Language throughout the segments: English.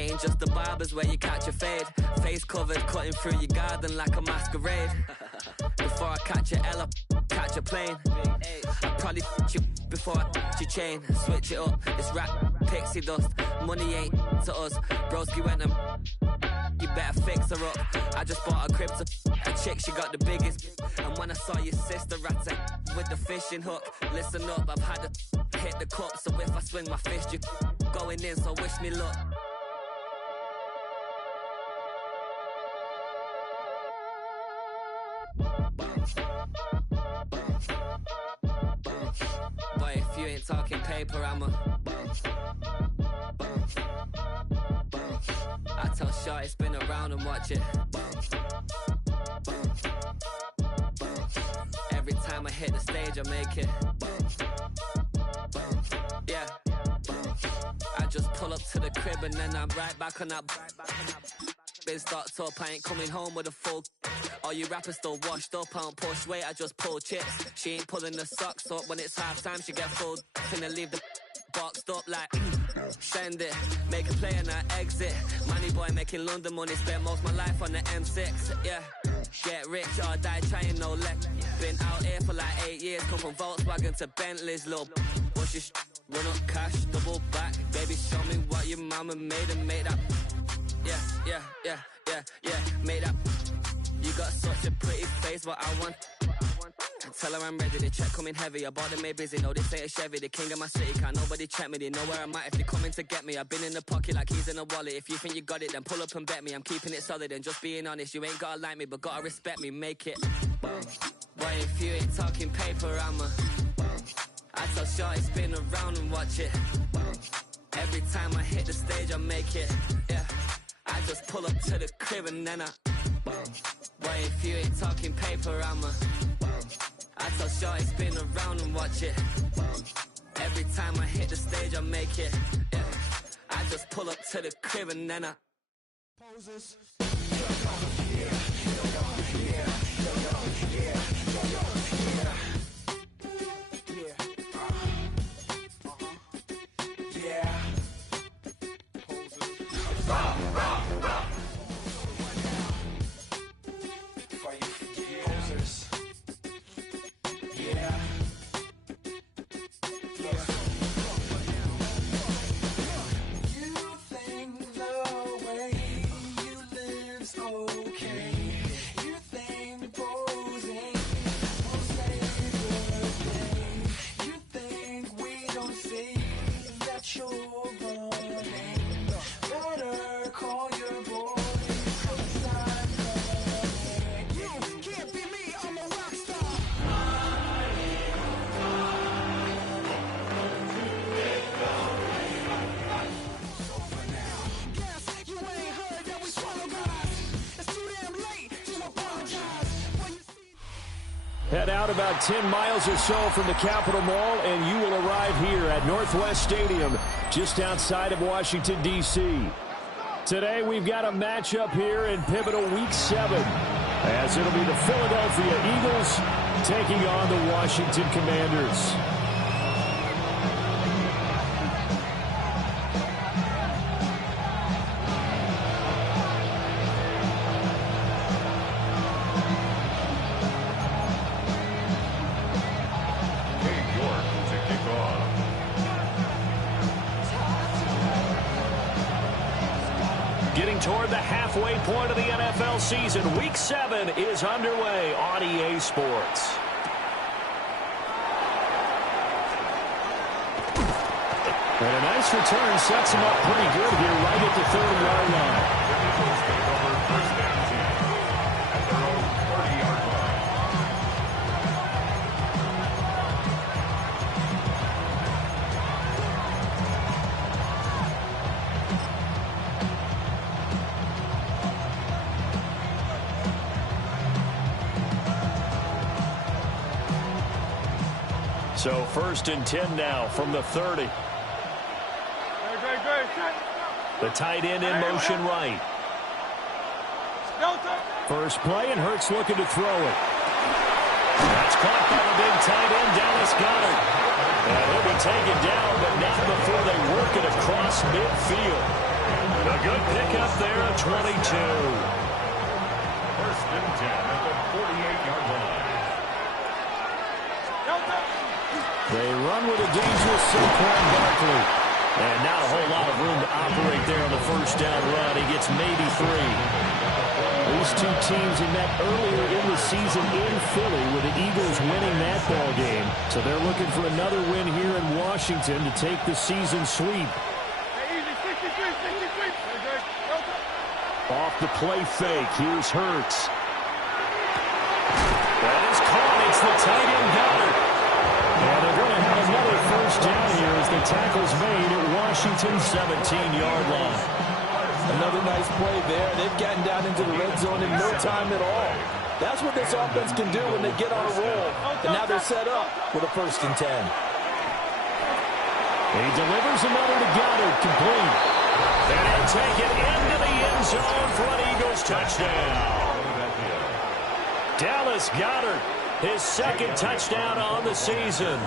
Ain't just the barbers where you catch a fade. Face covered, cutting through your garden like a masquerade. Before I catch a L, catch a plane. I probably f*** you before I f*** your chain. Switch it up, it's rap, pixie dust. Money ain't to us. Broski went and you better fix her up. I just bought a crib to a chick, she got the biggest. And when I saw your sister at with the fishing hook, listen up, I've had to hit the cup. So if I swing my fist, you going in, so wish me luck. Boy, if you ain't talking paper, I'm a I tell Shorty spin around and watch it. Every time I hit the stage, I make it. Yeah. I just pull up to the crib and then I'm right back on that. Been stocked up, I ain't coming home with a full. All you rappers still washed up, I don't push weight, I just pull chips. She ain't pulling the socks up, when it's half time she get full. Finna leave the boxed up like send it, make a play and I exit. Money boy making London money, spent most of my life on the M6. Yeah, get rich or die trying, no leg. Been out here for like 8 years, come from Volkswagen to Bentley's, little what's your run up cash, double back. Baby show me what your mama made and made up. Yeah, made up. You got such a pretty face, but I want. Tell her I'm ready, the check coming heavy. I bought them made busy, no, they say it's Chevy. The king of my city, can't nobody check me. They know where I'm at if they coming to get me. I've been in the pocket like keys in a wallet. If you think you got it, then pull up and bet me. I'm keeping it solid and just being honest. You ain't gotta like me, but gotta respect me, make it. Boy, if you ain't talking paper, I'm a I tell Shorty spin around and watch it. Every time I hit the stage, I make it. Yeah, I just pull up to the crib and then I boy, if you ain't talking paper, I'm a I tell Shorty spin around and watch it. Every time I hit the stage, I make it. Yeah, I just pull up to the crib and then I poses. Head out about 10 miles or so from the Capitol Mall, and you will arrive here at Northwest Stadium, just outside of Washington, D.C. Today, we've got a matchup here in pivotal Week 7, as it'll be the Philadelphia Eagles taking on the Washington Commanders. Toward the halfway point of the NFL season, Week 7 is underway on EA Sports. And a nice return sets him up pretty good here right at the 30-yard line. So 1st and 10 now from the 30. The tight end in motion right. First play, and Hurts looking to throw it. That's caught by the big tight end, Dallas Goedert. And he'll be taken down, but not before they work it across midfield. A good pickup there at 22. First and 10 at the 48-yard line. They run with a dangerous Saquon Barkley. And not a whole lot of room to operate there on the first down run. He gets maybe 3. These two teams had met earlier in the season in Philly with the Eagles winning that ball game. So they're looking for another win here in Washington to take the season sweep. Off the play fake. Here's Hurts. That is caught. It's the tight end Goddard. And they're going to have another first down here as the tackle's made at Washington's 17-yard line. Another nice play there. They've gotten down into the red zone in no time at all. That's what this offense can do when they get on a roll. And now they're set up with a first and 10. He delivers another to Goddard, complete. And he'll take it into the end zone for an Eagles touchdown. Dallas Goedert, his second touchdown on the season.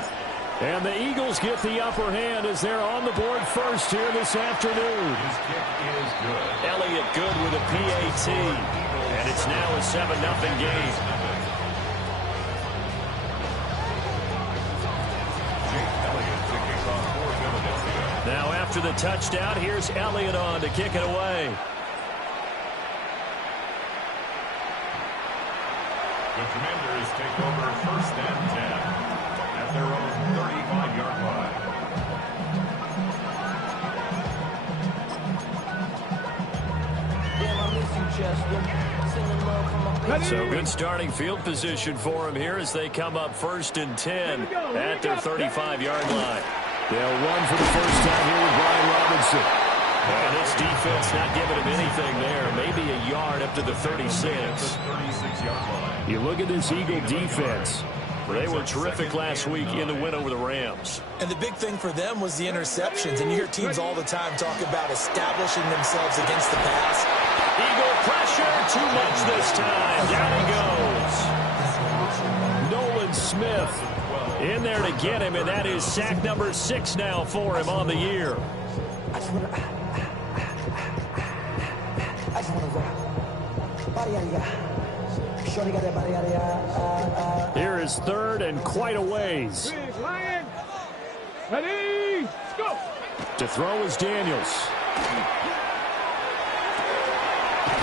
And the Eagles get the upper hand as they're on the board first here this afternoon. His kick is good. Elliott good with a PAT. And it's now a 7-0 game. Jake Elliott to kick off for Philadelphia. Now after the touchdown, here's Elliott on to kick it away. The Commanders take over first and 10 at their own 35-yard line. So good starting field position for him here as they come up first and 10 at their 35-yard line. They'll run for the first time here with Brian Robinson. And this defense not giving him anything there. Maybe a yard up to the 36. You look at this Eagle defense. They were terrific last week in the win over the Rams. And the big thing for them was the interceptions. And you hear teams all the time talk about establishing themselves against the pass. Eagle pressure, too much this time. Down he goes. Nolan Smith in there to get him, and that is sack number 6 now for him on the year. I just want to rock. Body out of ya. Shorty got that body out of ya. Here is third and quite a ways. Lion. Ready, go. To throw is Daniels.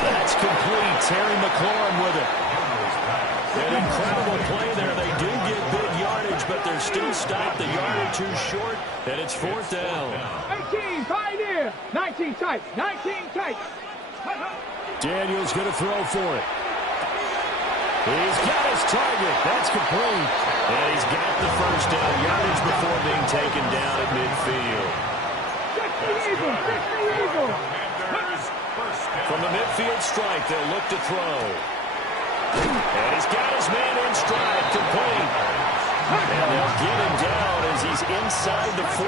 That's complete. Terry McLaurin with it. An incredible play there. They do get big yardage, but they're still stopped. The yardage too short, and it's fourth down. 18, Pioneer. 19 tight. 19 tight. Daniels going to throw for it. He's got his target. That's complete. And he's got the first down yardage before being taken down at midfield. 60 Eagle. 60 Eagle. From the midfield strike, they'll look to throw. And he's got his man in stride, complete. And they'll get him down as he's inside the 40.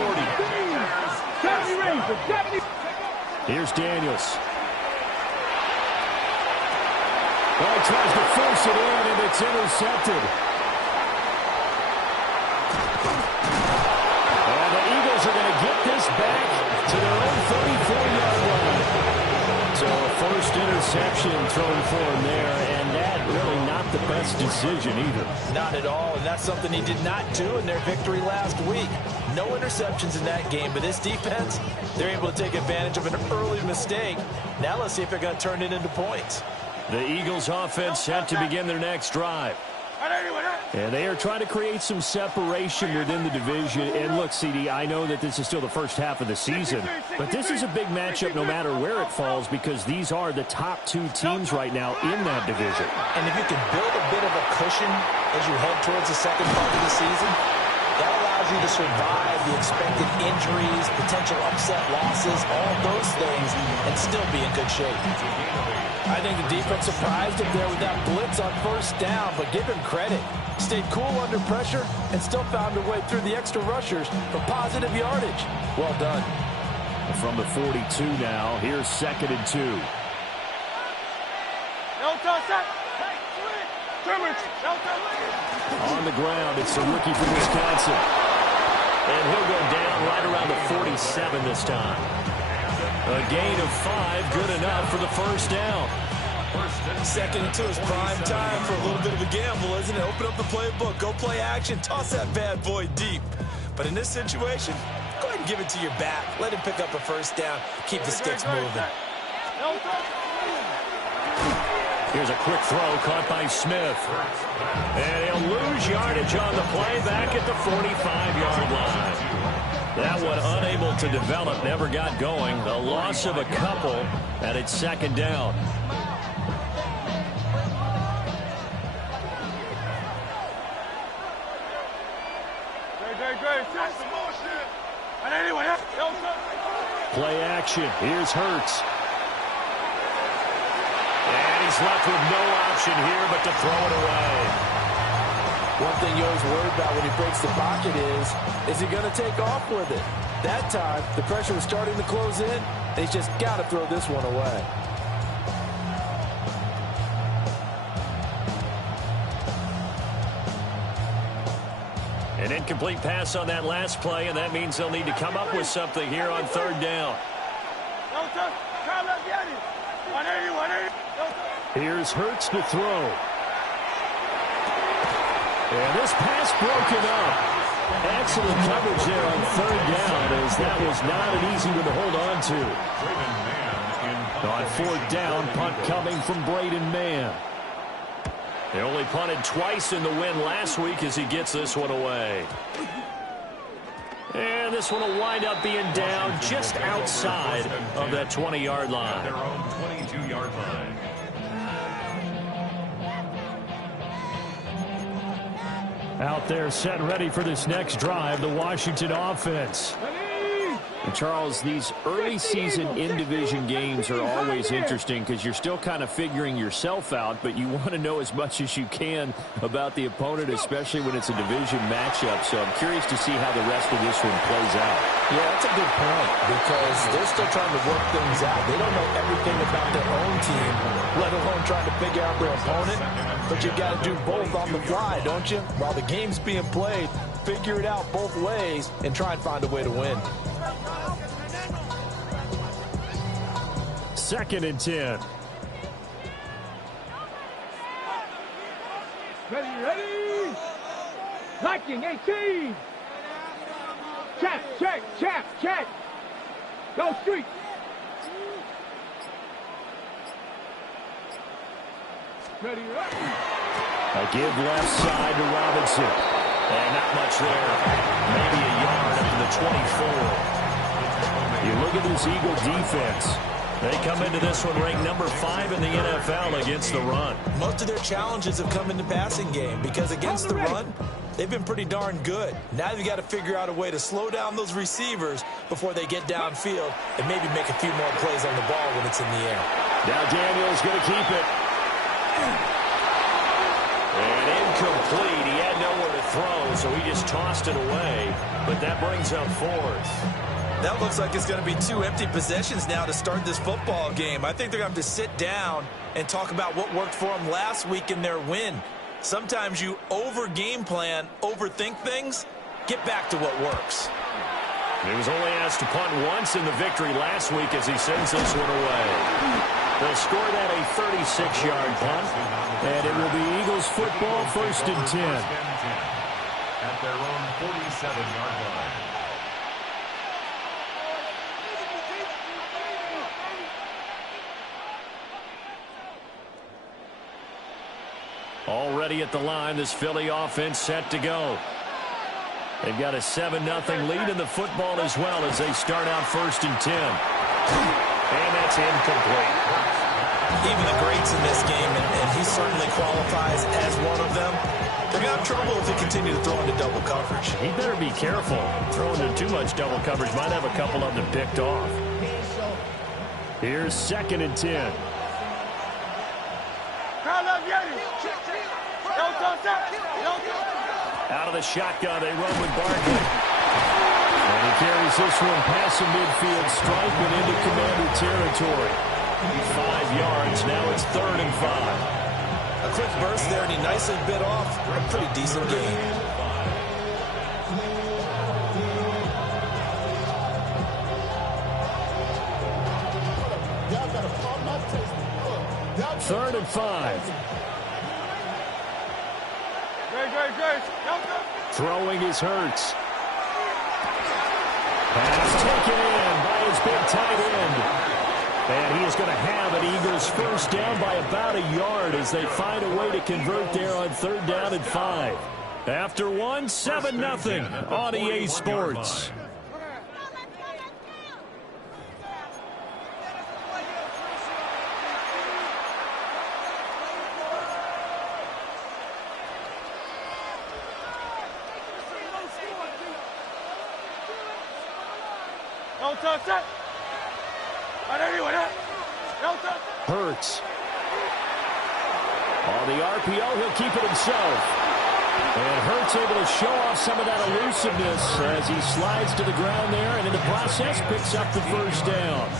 70 Razor. 70. Here's Daniels. Well, he tries to force it in, and it's intercepted. And the Eagles are going to get this back to their own 34-yard line. So a first interception thrown for him there, and that really not the best decision either. Not at all, and that's something he did not do in their victory last week. No interceptions in that game, but this defense, they're able to take advantage of an early mistake. Now let's see if they're going to turn it into points. The Eagles offense set to begin their next drive. And they are trying to create some separation within the division. And look, CD, I know that this is still the first half of the season, but this is a big matchup no matter where it falls because these are the top 2 teams right now in that division. And if you can build a bit of a cushion as you head towards the second part of the season, that allows you to survive the expected injuries, potential upset losses, all those things, and still be in good shape. I think the defense surprised him there with that blitz on first down, but give him credit. Stayed cool under pressure and still found a way through the extra rushers for positive yardage. Well done. From the 42 now, here's 2nd and 2. On the ground, it's the rookie from Wisconsin. And he'll go down right around the 47 this time. A gain of 5, good enough for the first down. 2nd and 2 is prime time for a little bit of a gamble, isn't it? Open up the playbook, go play action, toss that bad boy deep. But in this situation, go ahead and give it to your back. Let him pick up a first down. Keep the sticks moving. Here's a quick throw caught by Smith. And he'll lose yardage on the play back at the 45-yard line. That one unable to develop, never got going. The loss of a couple, and it's 2nd down. Play action. Here's Hurts. And he's left with no option here but to throw it away. One thing you always worry about when he breaks the pocket is he going to take off with it? That time, the pressure was starting to close in. He's just got to throw this one away. An incomplete pass on that last play, and that means they'll need to come up with something here on 3rd down. Here's Hurts to throw. And this pass broken up. Excellent coverage there on 3rd down, as that was not an easy one to hold on to. On 4th down, punt coming from Braden Mann. They only punted twice in the win last week as he gets this one away. And this one will wind up being down just outside of that 20-yard line. Their own 22-yard line. Out there set ready for this next drive, the Washington offense. And Charles, these early season in-division games are always interesting because you're still kind of figuring yourself out, but you want to know as much as you can about the opponent, especially when it's a division matchup. So I'm curious to see how the rest of this one plays out. Yeah, that's a good point because they're still trying to work things out. They don't know everything about their own team, let alone trying to figure out their opponent. But you've got to do both on the fly, don't you? While the game's being played, figure it out both ways and try and find a way to win. 2nd and 10. Ready. Liking 18. Check. Go street. Ready. A give left side to Robinson. And not much there. Maybe a yard up to the 24. You look at this Eagle defense. They come into this one ranked number 5 in the NFL against the run. Most of their challenges have come in the passing game because against the run, they've been pretty darn good. Now you've got to figure out a way to slow down those receivers before they get downfield and maybe make a few more plays on the ball when it's in the air. Now Daniel's going to keep it. And incomplete. He had nowhere to throw, so he just tossed it away. But that brings up 4th. That looks like it's going to be 2 empty possessions now to start this football game. I think they're going to have to sit down and talk about what worked for them last week in their win. Sometimes you over-game plan, overthink things. Get back to what works. He was only asked to punt once in the victory last week as he sends this one away. They'll score that a 36-yard punt, and it will be Eagles football, 1st and 10. At their own 47-yard line. Already at the line, this Philly offense set to go. They've got a 7-0 lead in the football as well as they start out 1st and 10. And that's incomplete. Even the greats in this game, and he certainly qualifies as one of them, they're going to have trouble if they continue to throw into double coverage. He better be careful. Throwing into too much double coverage might have a couple of them picked off. Here's 2nd and 10. Out of the shotgun, they run with Barkley. And he carries this one past the midfield stripe and into Commander territory. 5 yards, now it's 3rd and 5. A quick burst there, and he nicely bit off a pretty decent gain. 3rd and 5. Throwing is Hurts. Pass taken in by his big tight end. And he is going to have an Eagles first down by about a yard as they find a way to convert there on 3rd down and 5. After 1, 7-0 on EA Sports. Hurts. On the RPO, he'll keep it himself. And Hurts able to show off some of that elusiveness as he slides to the ground there, and in the process picks up the first down.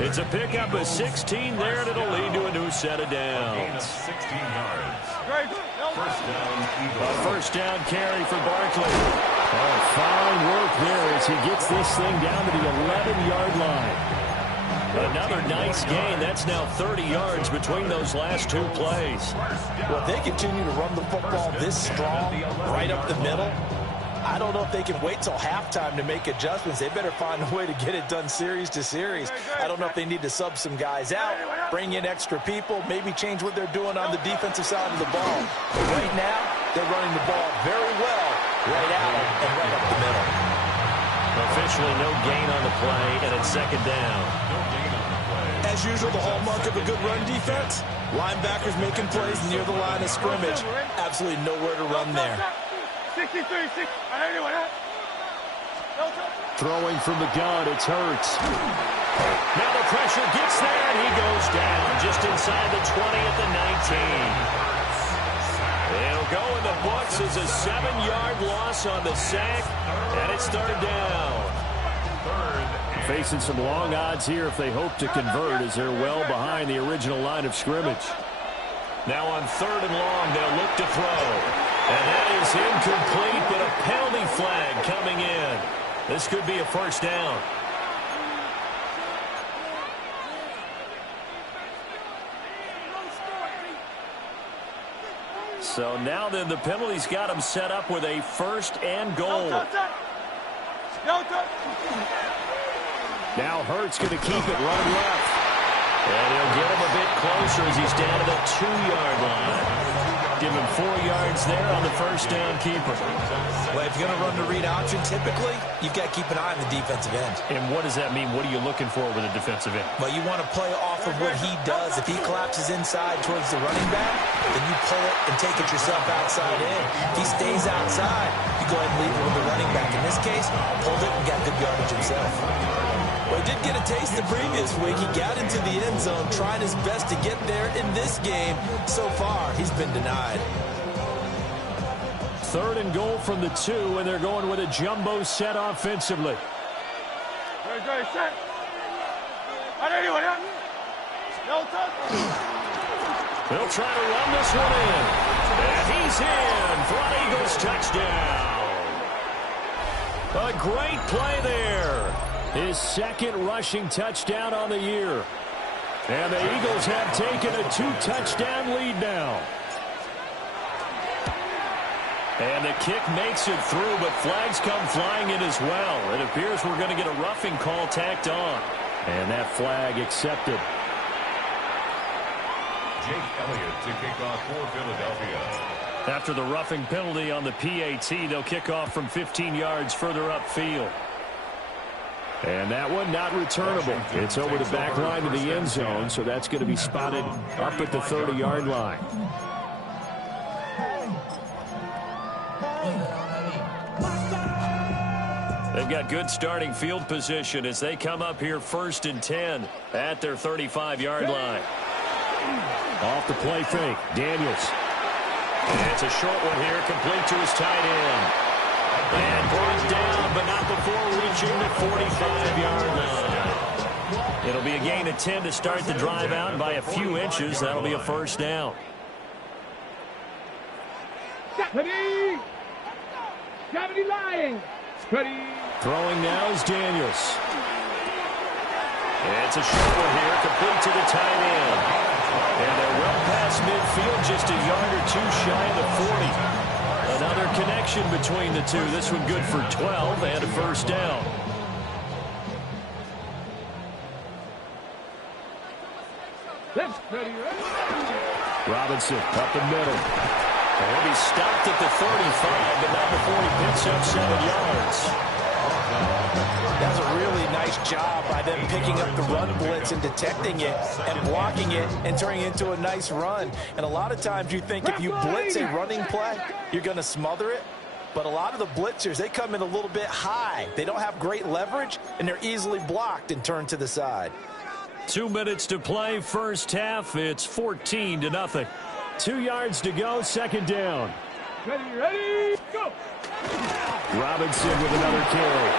It's a pickup of 16 there, and it'll lead to a new set of downs. 16 yards. A first down carry for Barkley. Oh, fine work there as he gets this thing down to the 11-yard line. Another nice gain. That's now 30 yards between those last 2 plays. Well, if they continue to run the football this strong, right up the middle, I don't know if they can wait till halftime to make adjustments. They better find a way to get it done series to series. I don't know if they need to sub some guys out, bring in extra people, maybe change what they're doing on the defensive side of the ball. But right now, they're running the ball very well right out and right up the middle. Officially no gain on the play, and it's 2nd down. As usual, the hallmark of a good run defense, linebackers making plays near the line of scrimmage. Absolutely nowhere to run there. Throwing from the gun, it's Hurts. Now the pressure gets there, and he goes down just inside the 20 at the 19. It'll go in the books as a 7-yard loss on the sack, and it's 3rd down. Facing some long odds here if they hope to convert as they're well behind the original line of scrimmage. Now on 3rd and long, they'll look to throw. And that is incomplete, but a penalty flag coming in. This could be a first down. So now then the penalty's got him set up with a 1st and goal. Now Hurts going to keep it running left. And he'll get him a bit closer as he's down to the 2-yard line. Give him 4 yards there on the first down keeper. Well, if you're going to run the read option, typically, you've got to keep an eye on the defensive end. And what does that mean? What are you looking for with a defensive end? Well, you want to play off of what he does. If he collapses inside towards the running back, then you pull it and take it yourself outside in. If he stays outside, you go ahead and leave it with the running back. In this case, pulled it and got good yardage himself. Well, he did get a taste the previous week. He got into the end zone, trying his best to get there in this game. So far, he's been denied. 3rd and goal from the 2, and they're going with a jumbo set offensively. They'll try to run this one in. And he's in for an Eagles touchdown. A great play there. His 2nd rushing touchdown on the year. And the Eagles have taken a 2-touchdown lead now. And the kick makes it through, but flags come flying in as well. It appears we're going to get a roughing call tacked on. And that flag accepted. Jake Elliott to kick off for Philadelphia. After the roughing penalty on the PAT, they'll kick off from 15 yards further upfield. And that one not returnable. It's over the back line to the end zone, so that's going to be spotted up at the 30-yard line. They've got good starting field position as they come up here 1st and 10 at their 35-yard line. Off the play fake, Daniels. And it's a short one here, complete to his tight end. And brought down, but not before reaching the 45-yard line. It'll be a gain of 10 to start the drive out, and by a few inches, that'll be a first down. Ready? Lions. Ready. Throwing now is Daniels. It's a short one here, complete to the tight end. And they're well past midfield, just a yard or two shy of the 40. Another connection between the two. This one good for 12 and a first down. Robinson up the middle. And he stopped at the 35, but not before he picks up 7 yards. That's a really nice job by them picking up the run blitz and detecting it and blocking it and turning it into a nice run. And a lot of times you think if you blitz a running play, you're going to smother it. But a lot of the blitzers, they come in a little bit high. They don't have great leverage, and they're easily blocked and turned to the side. 2 minutes to play, first half. It's 14-0. 2 yards to go, second down. Ready, go! Robinson with another carry.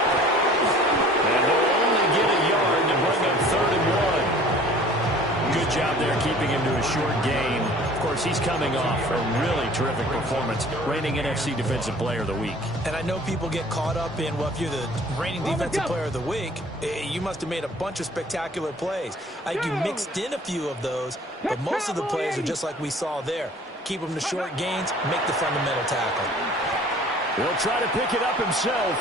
And they'll only get a yard to bring up 3rd and 1. Good job there keeping him to a short gain. Of course, he's coming off a really terrific performance, reigning NFC Defensive Player of the Week. And I know people get caught up in, well, if you're the reigning Defensive Player of the Week, you must have made a bunch of spectacular plays. I think you mixed in a few of those, but most of the plays are just like we saw there. Keep them to short gains, make the fundamental tackle. He'll try to pick it up himself.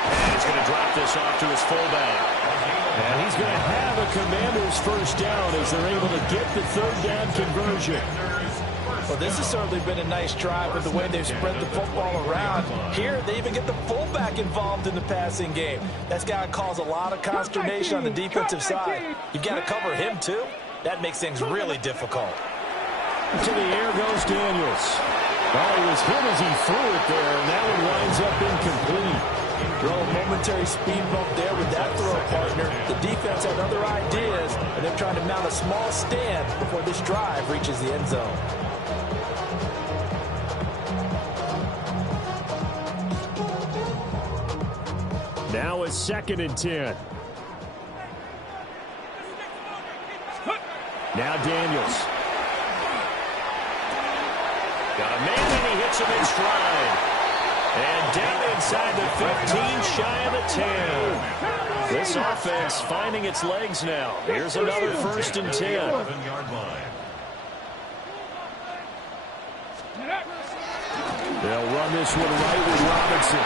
And he's going to drop this off to his fullback. And he's going to have a Commanders first down as they're able to get the 3rd down conversion. Well, this has certainly been a nice drive with the way they've spread the football around. Here, they even get the fullback involved in the passing game. That's got to cause a lot of consternation on the defensive side. You've got to cover him, too. That makes things really difficult. To the air goes Daniels. Well, he was hit as he threw it there, and that one winds up incomplete. Well, momentary speed bump there with that throw partner. The defense had other ideas, and they're trying to mount a small stand before this drive reaches the end zone. Now it's 2nd and 10. Now Daniels. Got a man, and he hits him in stride. And down inside the 15, shy of the 10. This offense finding its legs now. Here's another 1st and 10. They'll run this one right with Robinson.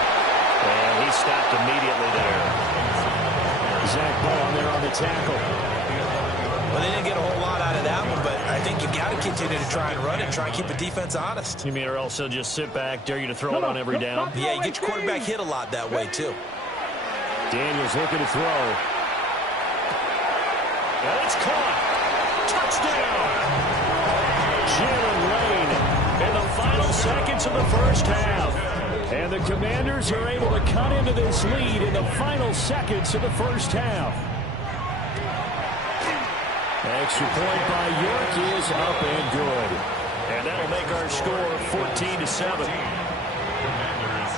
And he stopped immediately there. Zach Bowen there on the tackle. Well, they didn't get a whole lot out of that one, but I think you've got to continue to try and run it, try and keep the defense honest. You mean or else they'll just sit back, dare you to throw it on every down? Yeah, you get your quarterback hit a lot that way, too. Daniels looking to throw. And it's caught. Touchdown! Jalen Lane in the final seconds of the first half. And the Commanders are able to cut into this lead in the final seconds of the first half. Extra point by York is up and good. And that'll make our score 14-7. Commanders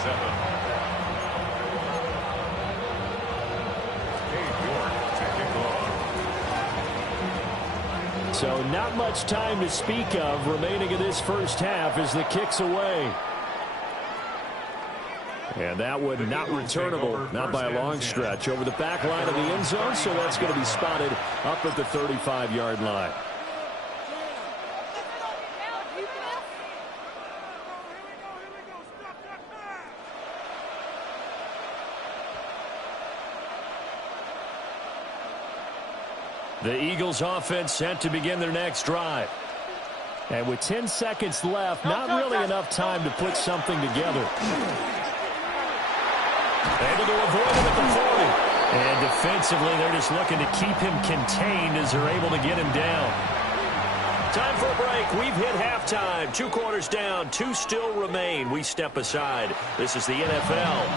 7. So not much time to speak of remaining in this first half as the kick's away. And that one not returnable, not by a long stretch, over the back line of the end zone, so that's going to be spotted up at the 35-yard line. The Eagles offense set to begin their next drive. And with 10 seconds left, not really enough time to put something together. Able to avoid him at the 40. And defensively, they're just looking to keep him contained as they're able to get him down. Time for a break. We've hit halftime. 2 quarters down. 2 still remain. We step aside. This is the NFL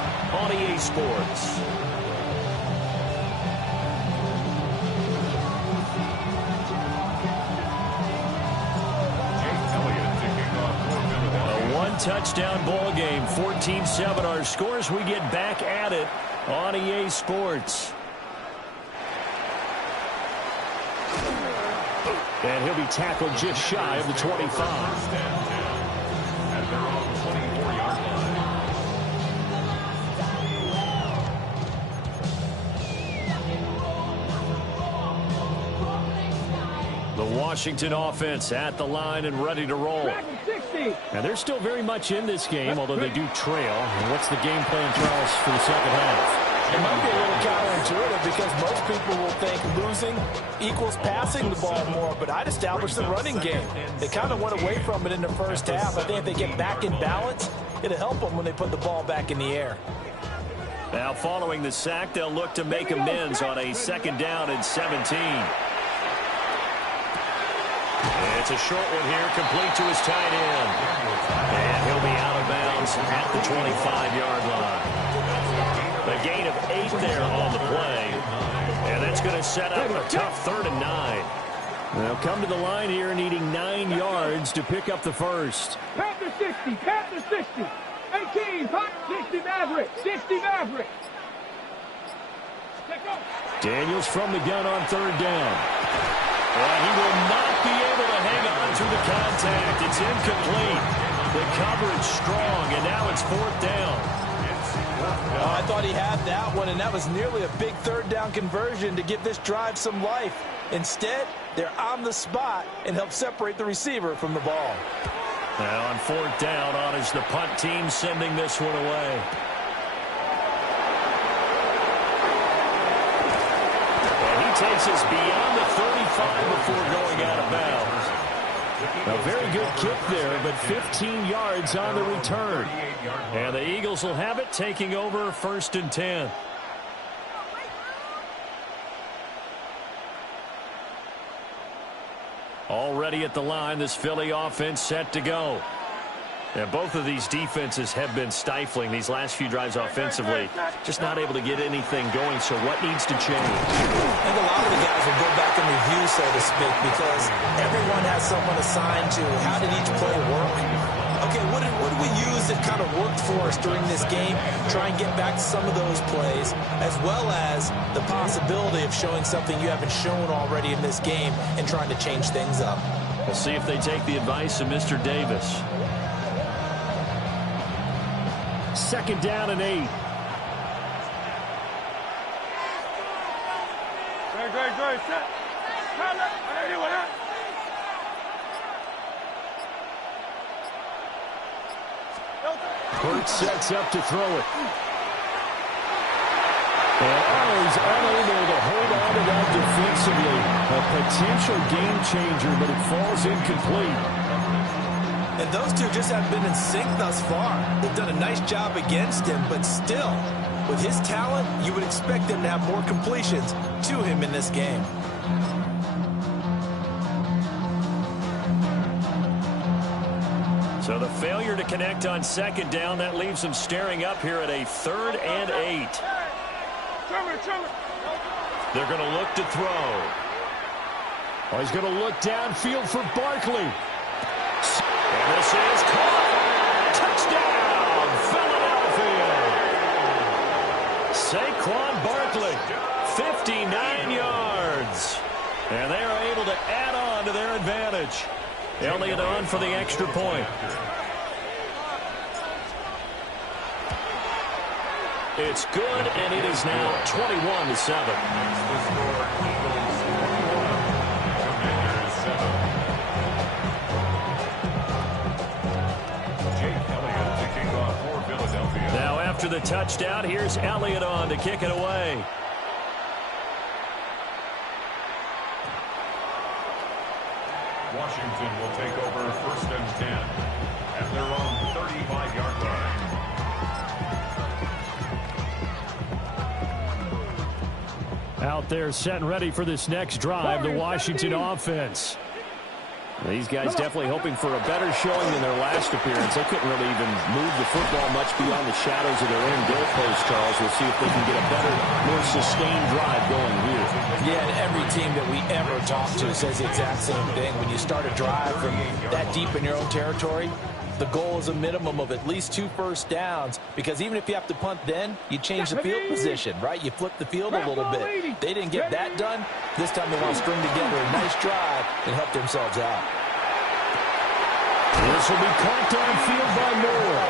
on EA Sports. Touchdown ball game, 14-7 our scores. We get back at it on EA Sports. And he'll be tackled just shy of the 25. At their own 24-yard line. Washington offense at the line and ready to roll. And they're still very much in this game, although they do trail. And what's the game plan, Charles, for the second half? It might be a little counterintuitive because most people will think losing equals passing the ball more, but I'd establish the running game. They kind of went away from it in the first half. I think if they get back in balance, it'll help them when they put the ball back in the air. Now following the sack, they'll look to make amends on a 2nd down and 17. It's a short one here, complete to his tight end. And he'll be out of bounds at the 25-yard line. A gain of 8 there on the play. And that's going to set up a tough 3rd and 9. They'll come to the line here needing 9 yards to pick up the first. Panther 60, Panther 60. 18, 60 Maverick, 60 Maverick. Daniels from the gun on 3rd down. And he will not be able to hang on to the contact. It's incomplete. The coverage strong, and now it's 4th down. I thought he had that one, and that was nearly a big 3rd down conversion to give this drive some life. Instead, they're on the spot and help separate the receiver from the ball. Now on 4th down, on is the punt team sending this one away. And he takes us beyond the 35 before going out of bounds. A very good kick there, but 15 yards on the return. And the Eagles will have it, taking over 1st and 10. Already at the line, this Philly offense set to go. And both of these defenses have been stifling these last few drives offensively. Just not able to get anything going, so what needs to change? I think a lot of the guys will go back and review, so to speak, because everyone has someone assigned to how did each play work. Okay, what did we use that kind of worked for us during this game? Try and get back to some of those plays, as well as the possibility of showing something you haven't shown already in this game and trying to change things up. We'll see if they take the advice of Mr. Davis. 2nd down and 8. Great, set. Hurt sets up to throw it. And Arnold's unable to hold on to that defensively. A potential game changer, but it falls incomplete. And those two just haven't been in sync thus far. They've done a nice job against him, but still, with his talent, you would expect them to have more completions to him in this game. So the failure to connect on 2nd down, that leaves them staring up here at a 3rd and 8. They're going to look to throw. Oh, he's going to look downfield for Barkley. And this is caught. Touchdown, Philadelphia. Saquon Barkley, 59 yards. And they are able to add on to their advantage. Elliott on for the extra point. It's good, and it is now 21-7. Now after the touchdown, here's Elliott on to kick it away. Washington will take over 1st and 10 at their own 35-yard line. Out there set and ready for this next drive, the Washington offense. These guys definitely hoping for a better showing than their last appearance. They couldn't really even move the football much beyond the shadows of their own goalpost, Charles. We'll see if they can get a better, more sustained drive going here. Yeah, and every team that we ever talk to says the exact same thing. When you start a drive from that deep in your own territory, the goal is a minimum of at least 2 first downs, because even if you have to punt then, you change the field position, right? You flip the field a little bit. They didn't get that done. This time they want to string together a nice drive and help themselves out. This will be caught downfield by Moore.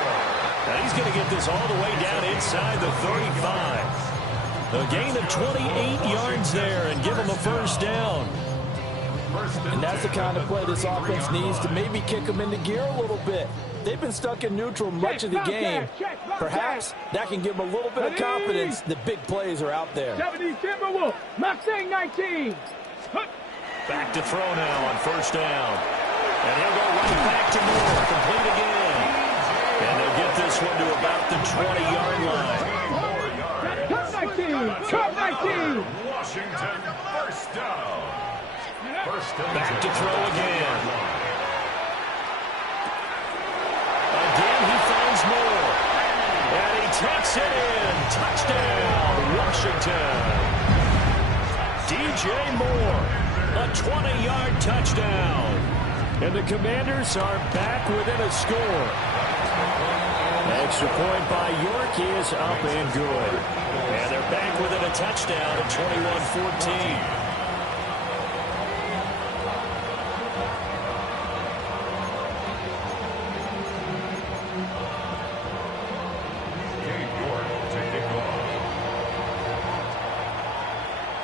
Now he's going to get this all the way down inside the 35. A gain of 28 yards there and give him a first down. And that's the kind of play this offense needs to maybe kick them into gear a little bit. They've been stuck in neutral much of the game. Perhaps that can give them a little bit of confidence that big plays are out there. 70 Timberwolves, Mustang 19. Back to throw now on first down. And he'll go right back to Moore. Complete again. And they'll get this one to about the 20-yard line. Top 19. Washington, first down. Back to throw again. Again, he finds Moore. And he takes it in. Touchdown, Washington. DJ Moore, a 20-yard touchdown. And the Commanders are back within a score. Extra point by York is up and good. And they're back within a touchdown at 21-14.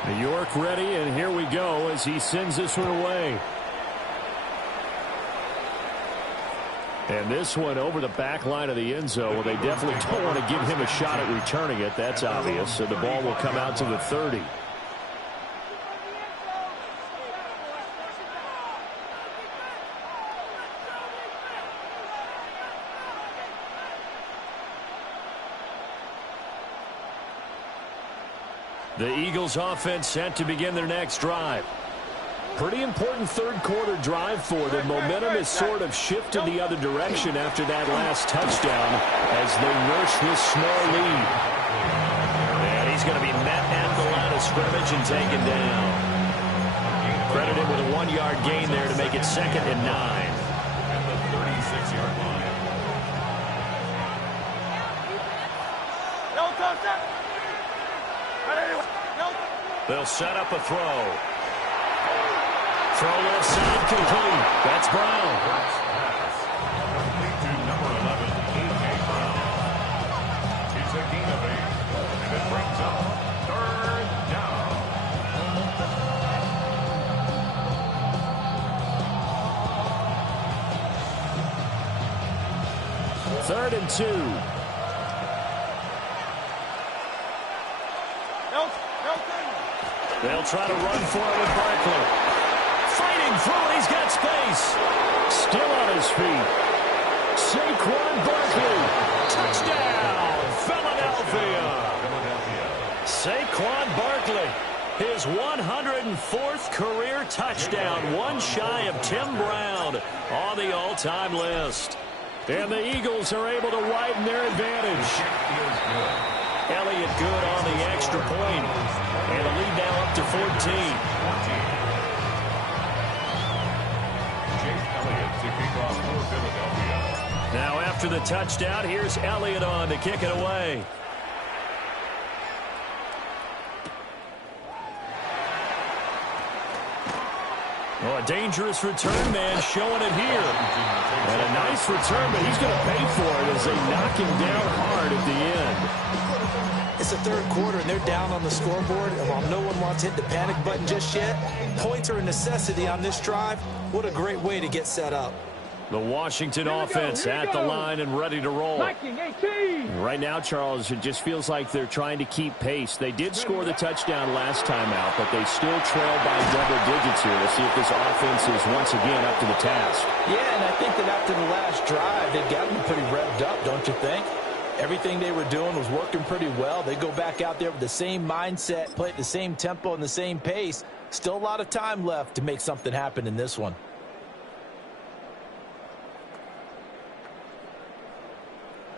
New York ready, and here we go as he sends this one away. And this one over the back line of the end zone. Well, they definitely don't want to give him a shot at returning it. That's obvious. So the ball will come out to the 30. The Eagles offense set to begin their next drive. Pretty important third quarter drive for them. Momentum has sort of shifted the other direction after that last touchdown as they nurse this small lead. And he's going to be met at the line of scrimmage and taken down. Credited with a 1-yard gain there to make it 2nd and 9. At the 36-yard line. They'll set up a throw. Throw left side complete. That's Brown. Complete to number 11, A.J. Brown. It's a gain of 8. And it brings up 3rd down. 3rd and 2. They'll try to run for it with Barkley. Fighting through it, he's got space. Still on his feet. Saquon Barkley. Touchdown, Philadelphia. Saquon Barkley, his 104th career touchdown, one shy of Tim Brown on the all-time list. And the Eagles are able to widen their advantage. Elliott good on the extra point. And the lead now up to 14. Now after the touchdown, here's Elliott on to kick it away. Oh, a dangerous return man showing it here. And a nice return, but he's going to pay for it as they knock him down hard at the end. It's the third quarter, and they're down on the scoreboard. And while no one wants to hit the panic button just yet, points are a necessity on this drive. What a great way to get set up. The Washington offense at the line and ready to roll. Right now, Charles, it just feels like they're trying to keep pace. They did score the touchdown last time out, but they still trail by double digits here. Let's see if this offense is once again up to the task. Yeah, and I think that after the last drive, they've got them pretty revved up, don't you think? Everything they were doing was working pretty well. They go back out there with the same mindset, play at the same tempo and the same pace. Still a lot of time left to make something happen in this one.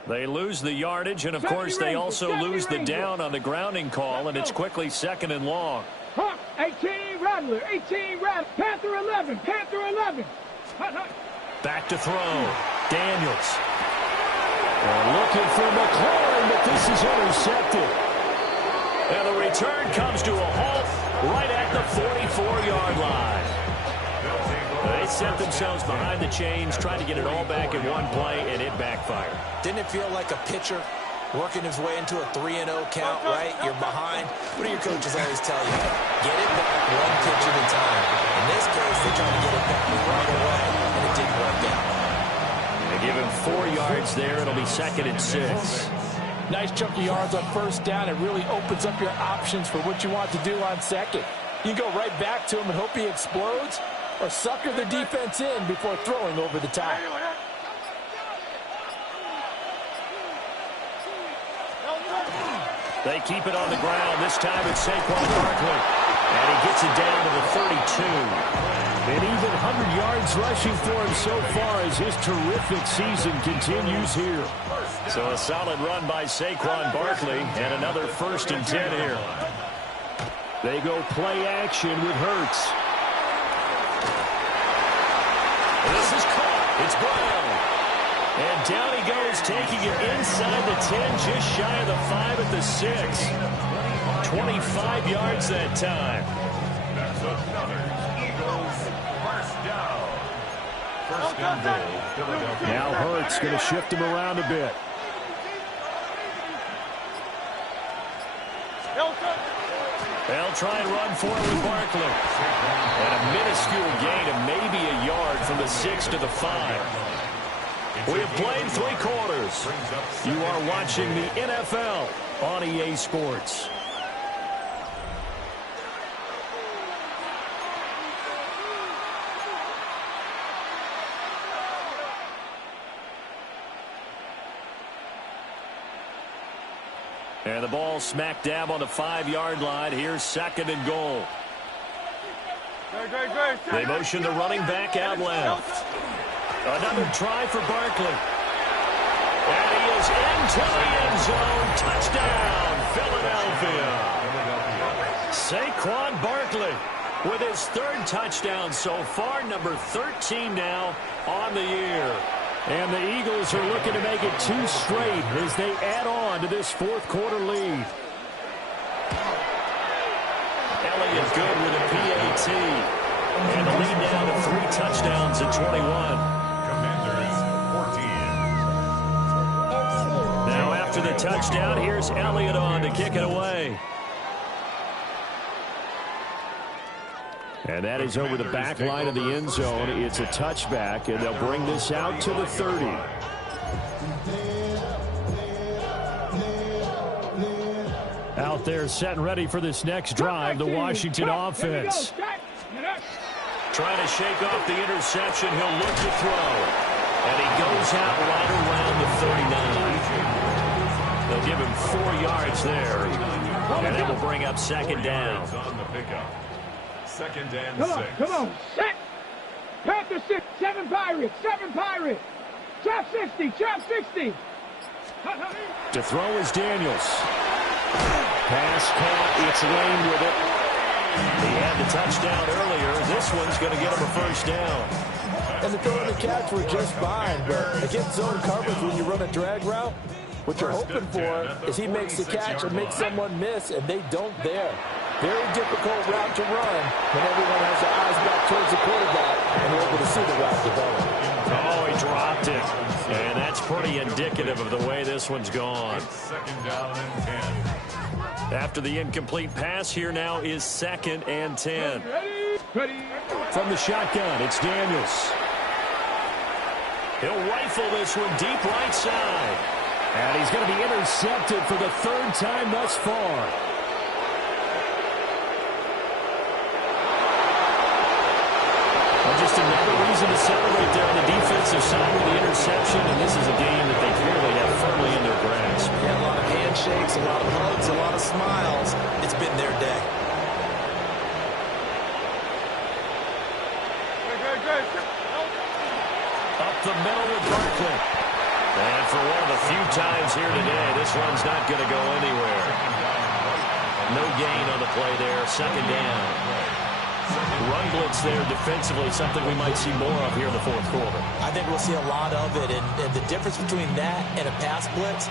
They lose the yardage, and, of course, they also lose the down on the grounding call, and it's quickly 2nd and long. 18, Rattler, 18, Rattler, Panther 11, Panther 11. Back to throw. Daniels. Looking for McLaurin, but this is intercepted. And the return comes to a halt right at the 44-yard line. They set themselves behind the chains, trying to get it all back in one play, and it backfired. Didn't it feel like a pitcher working his way into a 3-0 count, right? You're behind. What do your coaches always tell you? Get it back one pitch at a time. In this case, 4 yards there. It'll be 2nd and 6. Nice chunk of yards on first down. It really opens up your options for what you want to do on second. You can go right back to him and hope he explodes, or sucker the defense in before throwing over the top. They keep it on the ground. This time it's Saquon Barkley. And he gets it down to the 32. And even 100 yards rushing for him so far as his terrific season continues here. So a solid run by Saquon Barkley and another 1st and 10 here. They go play action with Hurts. This is caught. It's Brown. And down he goes, taking it inside the 10, just shy of the 5 at the 6. 25 yards that time. That's another Eagles first down. First and goal, Philadelphia. Now Hurts going to shift him around a bit. They'll try and run for it with Barkley. And a minuscule gain of maybe a yard from the 6 to the 5. We have played 3 quarters. You are watching the NFL on EA Sports. And the ball smack dab on the 5-yard line. Here's 2nd and goal. They motion the running back out left. Another try for Barkley. And he is into the end zone. Touchdown, Philadelphia. Saquon Barkley with his 3rd touchdown so far. Number 13 now on the year. And the Eagles are looking to make it 2 straight as they add on to this 4th quarter lead. Elliott good with a PAT. And the lead now to 3 touchdowns at 21. Commanders 14. Now after the touchdown, here's Elliott on to kick it away. And that is over the back line of the end zone. It's a touchback, and they'll bring this out to the 30. Out there set and ready for this next drive, the Washington offense. Trying to shake off the interception. He'll look to throw. And he goes out right around the 39. They'll give him 4 yards there. And that will bring up 2nd down. On the pickup. 2nd and 6. Come on, set. Panther 6, 7 Pirates, 7 Pirates. Trap 60, trap 60. To throw is Daniels. Pass caught. It's Lane with it. He had the touchdown earlier. This one's going to get him a 1st down. And the throw and the catch were just fine, but against zone coverage when you run a drag route, what you're hoping for is he makes the catch and makes someone miss, and they don't there. Very difficult route to run when everyone has their eyes back towards the quarterback and they're able to see the route develop. Oh, he dropped it. And that's pretty indicative of the way this one's gone. 2nd down and 10. After the incomplete pass, here now is 2nd and 10. Ready. From the shotgun, it's Daniels. He'll rifle this one deep right side. And he's going to be intercepted for the 3rd time thus far. Just another reason to celebrate there on the defensive side with the interception, and this is a game that they clearly have firmly in their grasp. Yeah, a lot of handshakes, a lot of hugs, a lot of smiles. It's been their day. Up the middle with Barkley. And for one of the few times here today, this one's not going to go anywhere. No gain on the play there, 2nd down. Run blitz there defensively, something we might see more of here in the 4th quarter. I think we'll see a lot of it, and the difference between that and a pass blitz,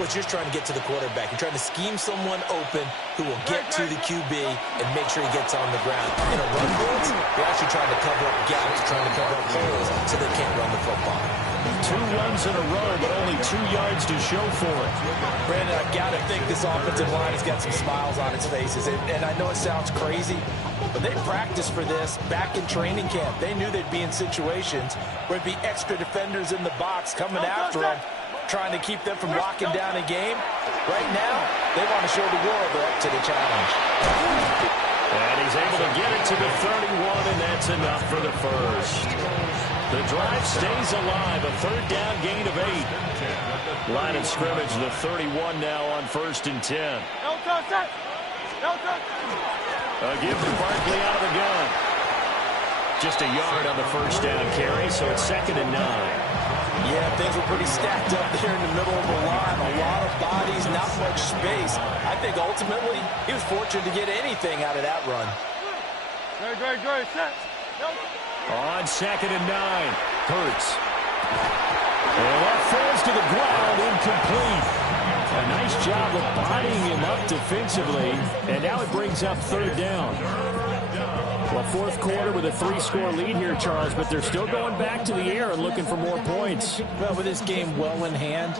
you're just trying to get to the quarterback. You're trying to scheme someone open who will get to the QB and make sure he gets on the ground. In a run blitz, you're actually trying to cover up gaps, trying to cover up holes so they can't run the football. 2 runs in a row, but only 2 yards to show for it. Brandon, I've got to think this offensive line has got some smiles on its faces. And I know it sounds crazy, but they practiced for this back in training camp. They knew they'd be in situations where there'd be extra defenders in the box coming after them, trying to keep them from locking down a game. Right now, they want to show the world they're up to the challenge. And he's able to get it to the 31, and that's enough for the first. The drive stays alive, a 3rd down gain of 8. Line of scrimmage, the 31 now on 1st and 10. A give to Barkley out of the gun. Just a yard on the 1st down carry, so it's 2nd and 9. Yeah, things were pretty stacked up there in the middle of the line. A lot of bodies, not much space. I think ultimately he was fortunate to get anything out of that run. Great, set. On 2nd and 9, Hurts. And that falls to the ground, incomplete. A nice job of bodying him up defensively, and now it brings up 3rd down. Well, 4th quarter with a 3-score lead here, Charles, but they're still going back to the air and looking for more points. Well, with this game well in hand,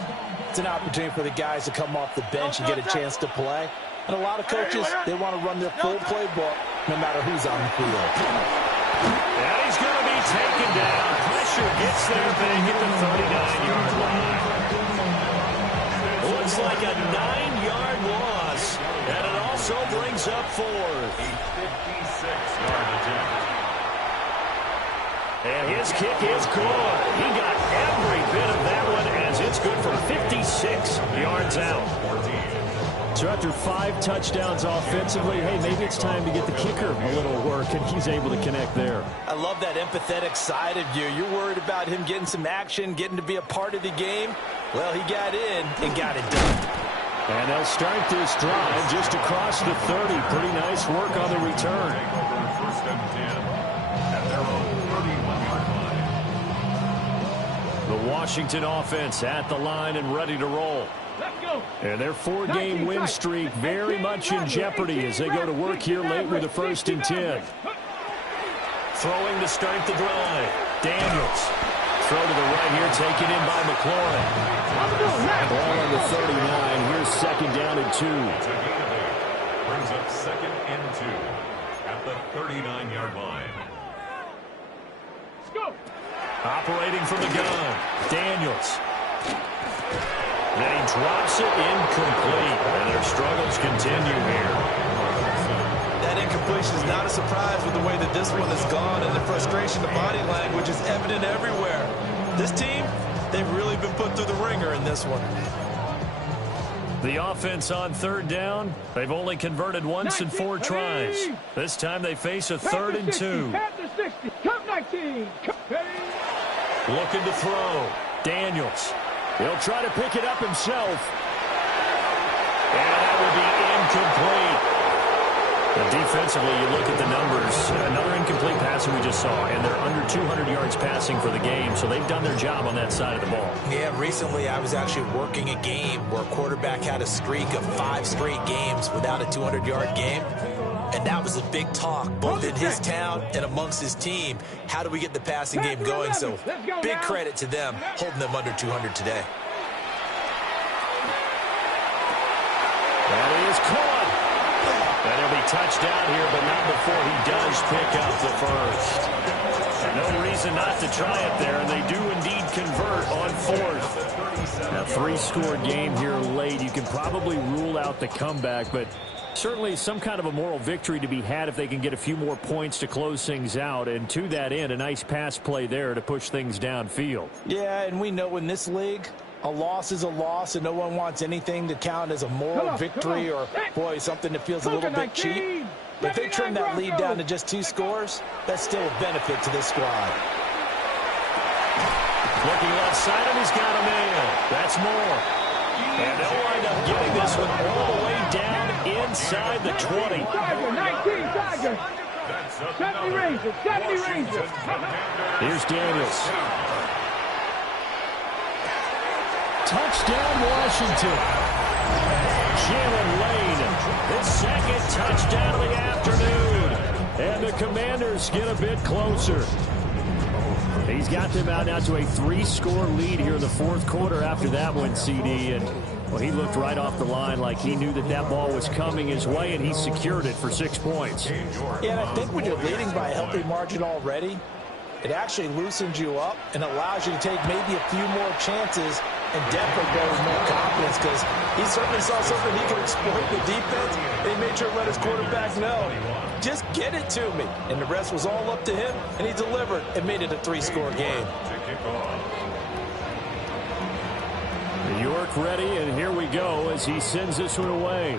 it's an opportunity for the guys to come off the bench and get a chance to play. And a lot of coaches, they want to run their full playbook no matter who's on the field. And he's going to be taken down. Pressure gets there big at the 39-yard line. Looks like a 9-yard loss, and it also brings up 4th. A 56-yard attempt. And his kick is good. He got every bit of that one as it's good for 56 yards out. So after 5 touchdowns offensively, hey, maybe it's time to get the kicker a little work, and he's able to connect there. I love that empathetic side of you. You're worried about him getting some action, getting to be a part of the game. Well, he got in and got it done. And they'll start this drive just across the 30. Pretty nice work on the return. Over 1st and 10 at their own 31-yard line. The Washington offense at the line and ready to roll. And their 4-game win streak very much in jeopardy as they go to work here late with a 1st and 10. Throwing to start the drive. Daniels. Throw to the right here, taken in by McLaurin. Ball on the 39. Here's 2nd down and 2. Brings up 2nd and 2 at the 39-yard line. Operating from the gun. Daniels. Then he drops it incomplete, and their struggles continue here. That incompletion is not a surprise with the way that this one has gone, and the frustration, the body language is evident everywhere. This team, they've really been put through the ringer in this one. The offense on 3rd down, they've only converted once in 4 tries. This time they face a 3rd and 2. Looking to throw. Daniels. He'll try to pick it up himself. And that would be incomplete. But defensively, you look at the numbers. Another incomplete passing we just saw, and they're under 200 yards passing for the game, so they've done their job on that side of the ball. Yeah, recently I was actually working a game where a quarterback had a streak of 5 straight games without a 200-yard game. And that was a big talk, both in his town and amongst his team. How do we get the passing game going? So big credit to them, holding them under 200 today. That is caught. And he'll be touched down here, but not before he does pick up the first. No reason not to try it there, and they do indeed convert on 4th. A 3-score game here late. You can probably rule out the comeback, but certainly some kind of a moral victory to be had if they can get a few more points to close things out. And to that end, a nice pass play there to push things downfield. Yeah, and we know in this league, a loss is a loss, and no one wants anything to count as a moral victory or, boy, something that feels a little bit cheap. But if they trim that lead down to just 2 scores, that's still a benefit to this squad. Looking left side, and he's got a man. That's more. And they'll wind up getting this one all the way down inside the 20. Tiger, 19, Tiger. 70 Rangers. Here's Daniels. Touchdown, Washington. Jalen Lane, his 2nd touchdown of the afternoon. And the Commanders get a bit closer. He's got them out now to a 3-score lead here in the fourth quarter after that one, CD. And, well, he looked right off the line like he knew that that ball was coming his way, and he secured it for 6 points. Yeah, and I think when you're leading by a healthy margin already, it actually loosens you up and allows you to take maybe a few more chances and definitely builds more confidence because he certainly saw something he could exploit the defense. And he made sure to let his quarterback know, just get it to me. And the rest was all up to him, and he delivered and made it a 3-score game. New York ready, and here we go as he sends this one away.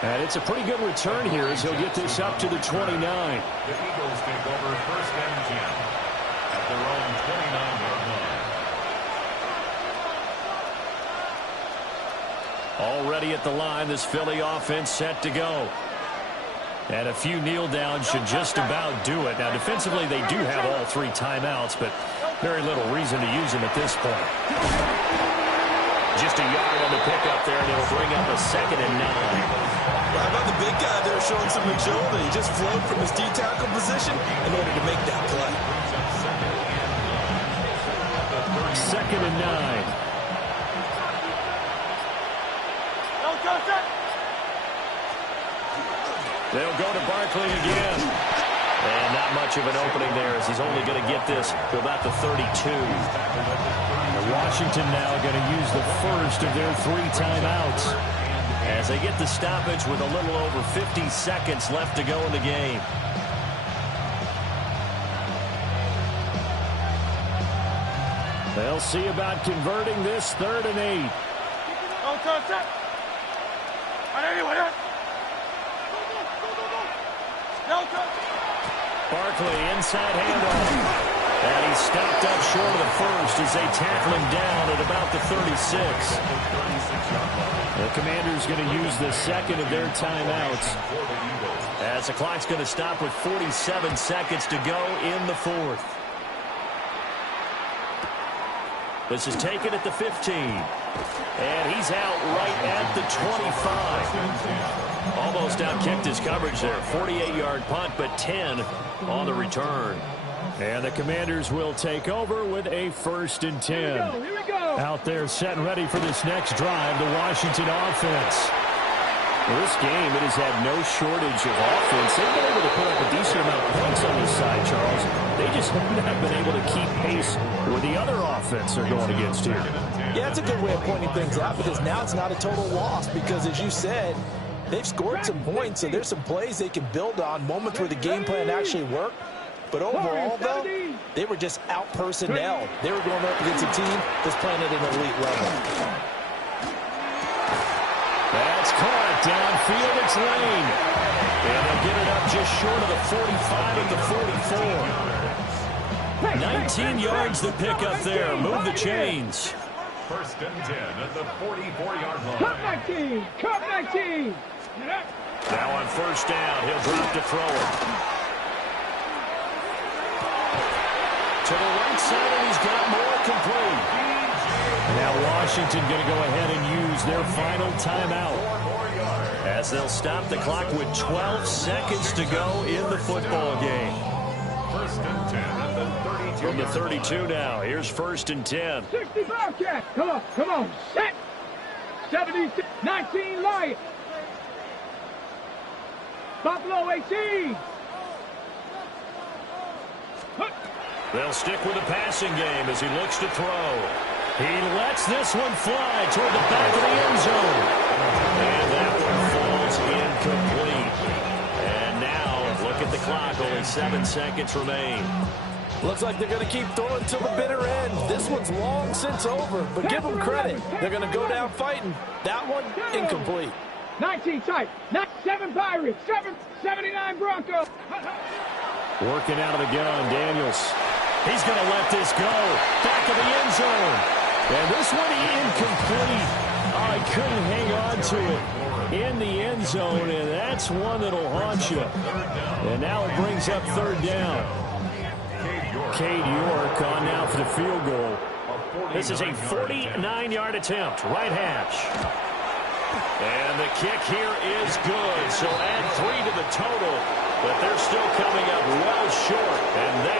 And it's a pretty good return here as he'll get this up to the 29. The Eagles take over 1st and 10 at their own 29-yard line. Already at the line, this Philly offense set to go. And a few kneel downs should just about do it. Now, defensively, they do have all 3 timeouts, but very little reason to use them at this point. Just a yard on the pickup there, and it'll bring up a 2nd and 9. How about the big guy there showing some agility? He just flowed from his D-tackle position in order to make that play. 2nd and 9. They'll go to Barkley again. And not much of an opening there as he's only going to get this to about the 32. And Washington now going to use the first of their 3 timeouts as they get the stoppage with a little over 50 seconds left to go in the game. They'll see about converting this 3rd and 8. Barkley inside handoff. And he's stopped up short of the first as they tackle him down at about the 36. The Commanders going to use the 2nd of their timeouts as the clock's going to stop with 47 seconds to go in the 4th. This is taken at the 15. And he's out right at the 25. Almost out-kicked his coverage there. 48-yard punt, but 10 on the return. And the Commanders will take over with a 1st and 10. Here we go. Out there set and ready for this next drive, the Washington offense. Well, this game, it has had no shortage of offense. They've been able to put up a decent amount of points on this side, Charles. They just haven't been able to keep pace with the other offense they're going against here. Yeah, that's a good way of pointing things out because now it's not a total loss because, as you said, they've scored some points, so there's some plays they can build on, moments where the game plan actually worked. But overall, though, they were just out-personnel. They were going up against a team that's playing at an elite level. That's caught downfield. It's Lane. And they'll get it up just short of the 45 at the 44. 19 yards to pick up there. Move the chains. 1st and 10 at the 44-yard line. Cut 19. Cut 19. Now on 1st down, he'll drop to throw it. To the right side, and he's got more complete. Now Washington going to go ahead and use their final timeout as they'll stop the clock with 12 seconds to go in the football game. 1st and 10 at the 32. From the 32 now, here's 1st and 10. 60 Bobcat. Come on. Set. 76. 19 Lions. Buffalo 18. They'll stick with the passing game as he looks to throw. He lets this one fly toward the back of the end zone. And that one falls incomplete. And now, look at the clock. Only 7 seconds remain. Looks like they're going to keep throwing till the bitter end. This one's long since over, but give them credit. They're going to go down fighting. That one, incomplete. 19 tight. 7 Pirates. 79 Broncos. Working out of the gun, Daniels. He's going to let this go. Back of the end zone. And this one incomplete. Oh, he couldn't hang on to it in the end zone, and that's one that'll haunt you. And now it brings up 3rd down. Cade York on now for the field goal. This is a 49-yard attempt, right hash. And the kick here is good. So add 3 to the total, but they're still coming up well short. And that